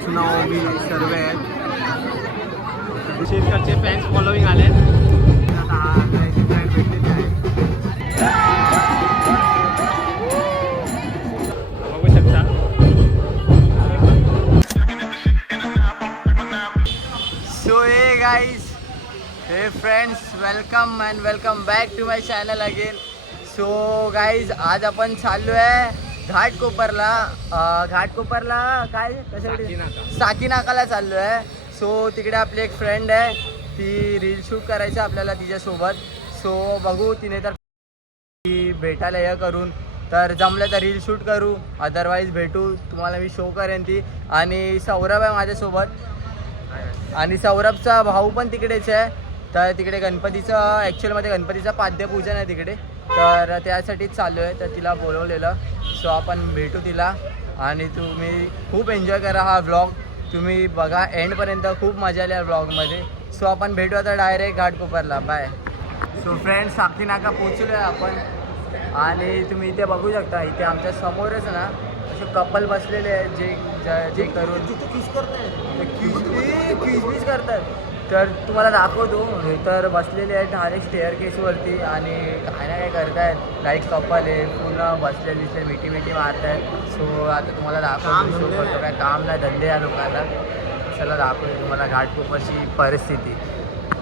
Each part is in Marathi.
तूच सर्व आहेत विशेषकरचे फॅन्स फॉलोईंग आले बघू शकता so hey guys hey friends welcome and welcome back to my channel again so guys आज आपण चाललो आहे घाटकोपरला घाटकोपरला काय? कशासाठी? साकी नाकाला चाललो आहे. सो तिकडे आपली एक फ्रेंड आहे. ती रील शूट करायची आपल्याला तिच्यासोबत. सो बघू तिने तर की भेटायला हे करून. तर जमलं तर रील शूट करू. अदरवाईज भेटू. तुम्हाला मी शो करेन ती. आणि सौरभ आहे माझ्यासोबत. आणि सौरभचा भाऊ पण तिकडेच आहे. तर तिकडे गणपतीचं ॲक्च्युअलमध्ये गणपतीचं पाद्यपूजन आहे तिकडे. तर त्यासाठीच चालू आहे तर तिला बोलवलेलं. सो आपण भेटू तिला. आणि तुम्ही खूप एन्जॉय करा हा व्लॉग तुम्ही बघा एंडपर्यंत खूप मजा आली या व्लॉगमध्ये सो आपण भेटू आता डायरेक्ट घाटकोपरला. बाय सो फ्रेंड्स साप्ती नाका पोचलो आहे आपण. आणि तुम्ही इथे बघू शकता इथे आमच्या समोरच ना असे कपल बसलेले आहेत जे ज- जे करून करतात. तर तुम्हाला दाखवतो. हे तर बसलेले आहेत डायरेक्ट स्टेअर केसवरती आणि काय ना काय करतायत. लाईक कपल आहे पूर्ण बसले दिसले मिठी मिठी मारतायत. सो आता तुम्हाला दाखवतो काय काम नाही धंदे या लोकांना. चला दाखवतो तुम्हाला घाटकोपरची परिस्थिती.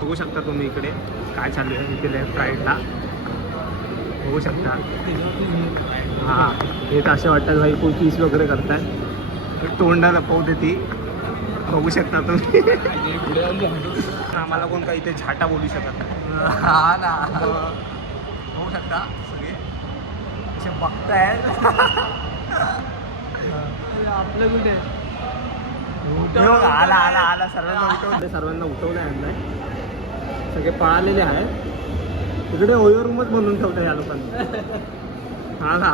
बघू शकता तुम्ही इकडे काय चालू आहे इथे लेफ्ट राईटला बघू शकता. हां हे तर असे वाटतात भाई कोण पीस वगैरे करताय तोंडा लपवते ती. बघू शकता तुम्ही. आम्हाला कोण काही इथे झाटा बोलू शकत नाही. हा ना. होऊ शकता सगळे. असे बघतायत. आपलं कुठे? आला आला आला. सर्वांना उठवलं सर्वांना उठवलं आहे सगळे पळालेले आहेत. तिकडे ओयो रूमच बनवून ठेवलं या लोकांनी. हा ना.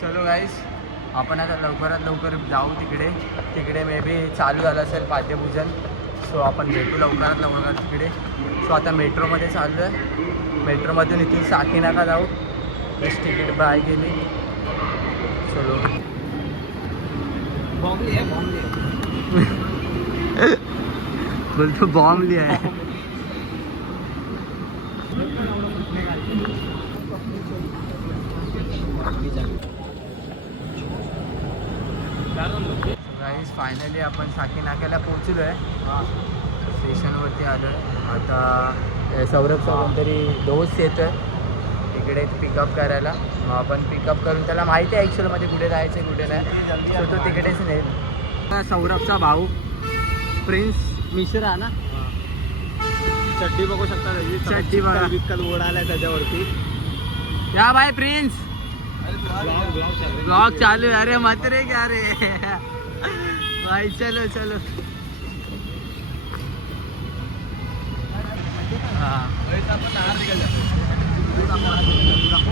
चलो गाईस आपण आता लवकरात लवकर जाऊ तिकडे. तिकडे मे बी चालू झालं असेल पाद्यपूजन. सो आपण भेटू लवकरात लवकर तिकडे. सो आता मेट्रोमध्ये चाललो आहे. मेट्रोमधून इथून साकीनाका जाऊ. बस तिकीट बाय केली. चलो बोलतो बॉम्ब लिया है गाईज फायनली आपण साकी नाक्याला पोहोचलो आहे स्टेशनवरती आलो आहे आता अ, सौरभचा कोणतरी दोस्त येतो आहे इकडे पिकअप करायला. मग आपण पिकअप करून त्याला माहिती आहे ॲक्च्युअलमध्ये कुठे जायचं आहे कुठे नाही. सो तो तिकडेच नेईल. सौरभचा भाऊ. प्रिन्स मिश्रा ना? चड्डी बघू शकता त्याची. चड्डी बघा. विकल ओढालाय त्याच्यावरती. या भाई प्रिन्स ब्लॉग चालू है अरे मत रे क्या रे भाई चलो चलो.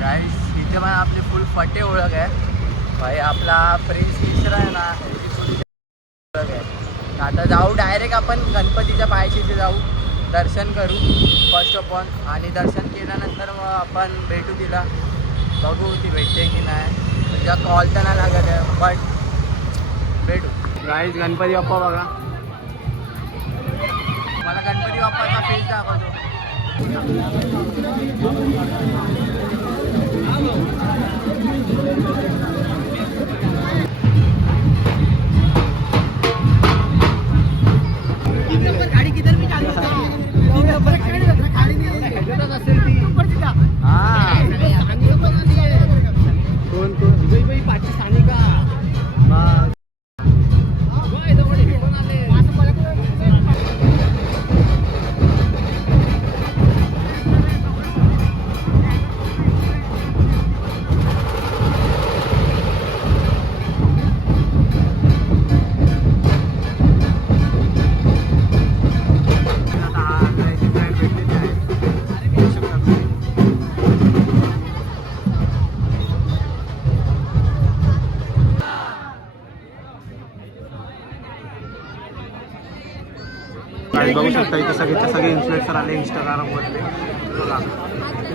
गाईस इथे पण आपली फुल फटे ओळख आहे. भाई आपला प्रिन्स मिश्रा आहे ना ओळख आहे. आता जाऊ डायरेक्ट आपण गणपतीच्या पायाशी इथे जाऊ. दर्शन करू फर्स्ट ऑफ ऑल आणि दर्शन केल्यानंतर मग आपण भेटू तिला. बघू ती भेटते की नाही. तुझ्या कॉल तर नाही लागत आहे बट भेटू. गाईज गणपती बाप्पा बघा. मला गणपती बाप्पाचा फेस दाखवतो आणि बघू शकता इथे सगळेच्या सगळे इन्फ्लुएन्सर आले इंस्टाग्रामवरले बघा.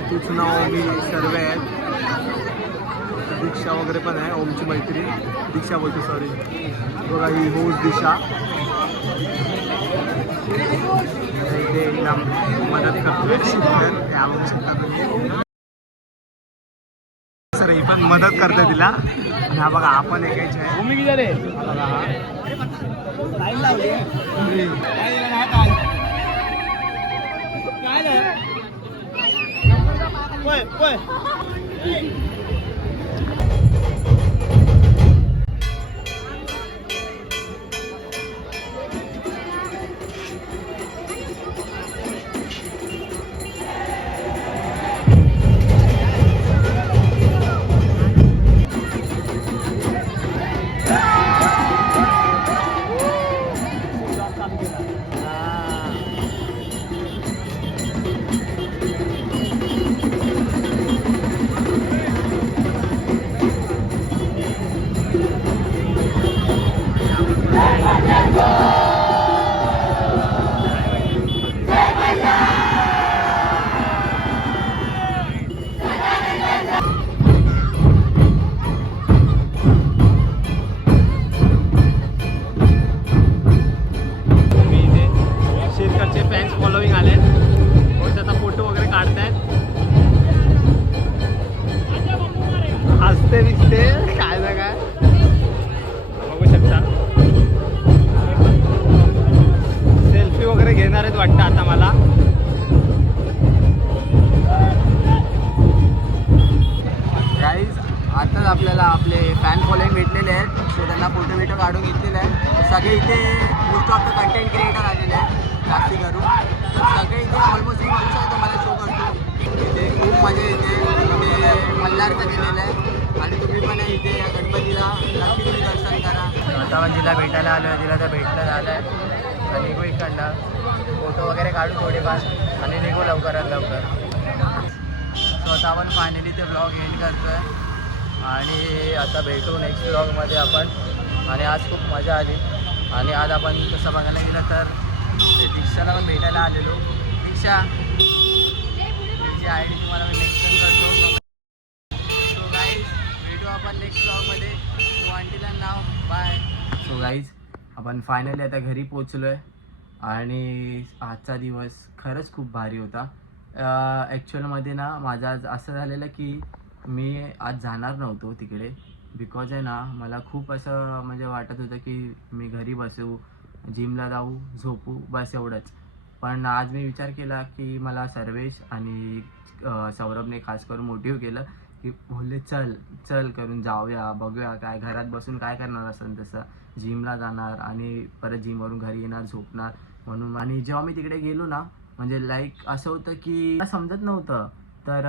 तुझं नाव मी सर्व आहेत. दीक्षा वगैरे पण आहे ओमची मैत्री. दीक्षा बोलतो सॉरी बघा ही होऊस दिशा. इथे एकदम मदत करतो. शिकणार बघू शकता सर ही पण मदत करते तिला. आणि हा बघा. आपण एकायचे आहे हसते दिसते काय तर आहे तर निघू इकडनं. फोटो वगैरे काढू थोडेफार आणि निघू लवकरात लवकर. स्वतः आपण फायनली ते ब्लॉग एंड करतोय. आणि आता भेटू नेक्स्ट ब्लॉगमध्ये आपण. आणि आज खूप मजा आली. आणि आज आपण तसं बघायला गेलं तर ते दीक्षाला पण भेटायला आलेलो. दीक्षा! तिची आय डी तुम्हाला मी मेन्शन करतो. सो गाईज भेटू आपण नेक्स्ट ब्लॉगमध्ये आंटीला नाव. बाय सो गाईज आपण फायनली आता घरी पोचलो आहे आणि आजचा दिवस खरंच खूप भारी होता. ॲक्च्युअलमध्ये ना माझं आज असं झालेलं की मी आज जाणार नव्हतो तिकडे. बिकॉज आहे ना मला खूप असं म्हणजे वाटत होतं की मी घरी बसू जिमला जाऊ झोपू बस एवढंच. पण आज मी विचार केला की मला सर्वेश आणि सौरभने खास करून मोटिव्ह केलं की बोलले चल चल करून जाऊया बघूया काय घरात बसून काय करणार असेल तसं. जिमला जाणार आणि परत जिमवरून घरी येणार झोपणार म्हणून. आणि जेव्हा मी तिकडे गेलो ना म्हणजे लाईक असं होतं की समजत नव्हतं. तर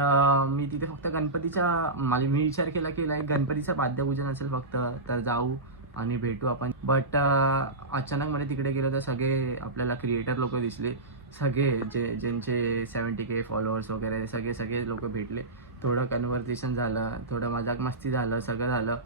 मी तिथे फक्त गणपतीच्या मला मी विचार केला की लाईक गणपतीचं पाद्यपूजन असेल फक्त तर जाऊ आणि भेटू आपण. बट अचानक मध्ये तिकडे गेलो तर सगळे आपल्याला क्रिएटर लोक दिसले. सगळे जे ज्यांचे सेवन्टी के फॉलोअर्स वगैरे सगळे सगळे लोक भेटले. थोडं कन्व्हर्सेशन झालं थोडं मजाक मस्ती झालं सगळं झालं.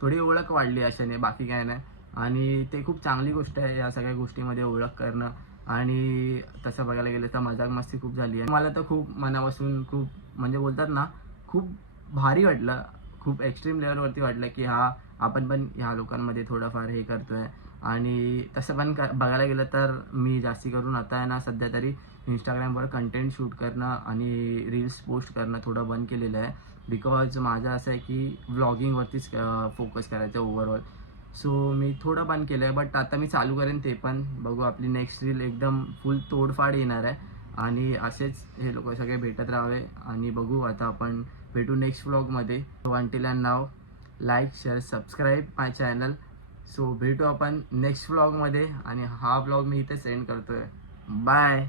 थोडी ओळख वाढली अशाने बाकी काय नाही. आणि ते खूप चांगली गोष्ट आहे या सगळ्या गोष्टीमध्ये ओळख करणं. आणि तसं बघायला गेलं तर मजाक मस्ती खूप झाली आहे. मला तर खूप मनापासून खूप म्हणजे बोलतात ना खूप भारी वाटलं. खूप एक्स्ट्रीम लेवलवरती वाटलं की हा आपण पण ह्या लोकांमध्ये थोडंफार हे करतोय. आणि तसं पण क- बघायला गेलं तर मी जास्ती करून आता आहे ना सध्या तरी इंस्टाग्रामवर कंटेंट शूट करणं आणि रील्स पोस्ट करणं थोडं बंद केलेलं आहे. बिकॉज माझं असं आहे की व्लॉगिंगवरतीच फोकस करायचं ओव्हरऑल सो मी थोडं बंद केलं आहे बट आता मी चालू करेन ते पण. बघू आपली नेक्स्ट रील एकदम फुल तोडफाड येणार आहे. आणि असेच हे लोक सगळे भेटत राहावे. आणि बघू आता आपण भेटू next व्लॉगमध्ये one until and now like share subscribe my channel so भेटू आपण नेक्स्ट ब्लॉगमध्ये आणि हा ब्लॉग मी इथे सेंड करतोय. बाय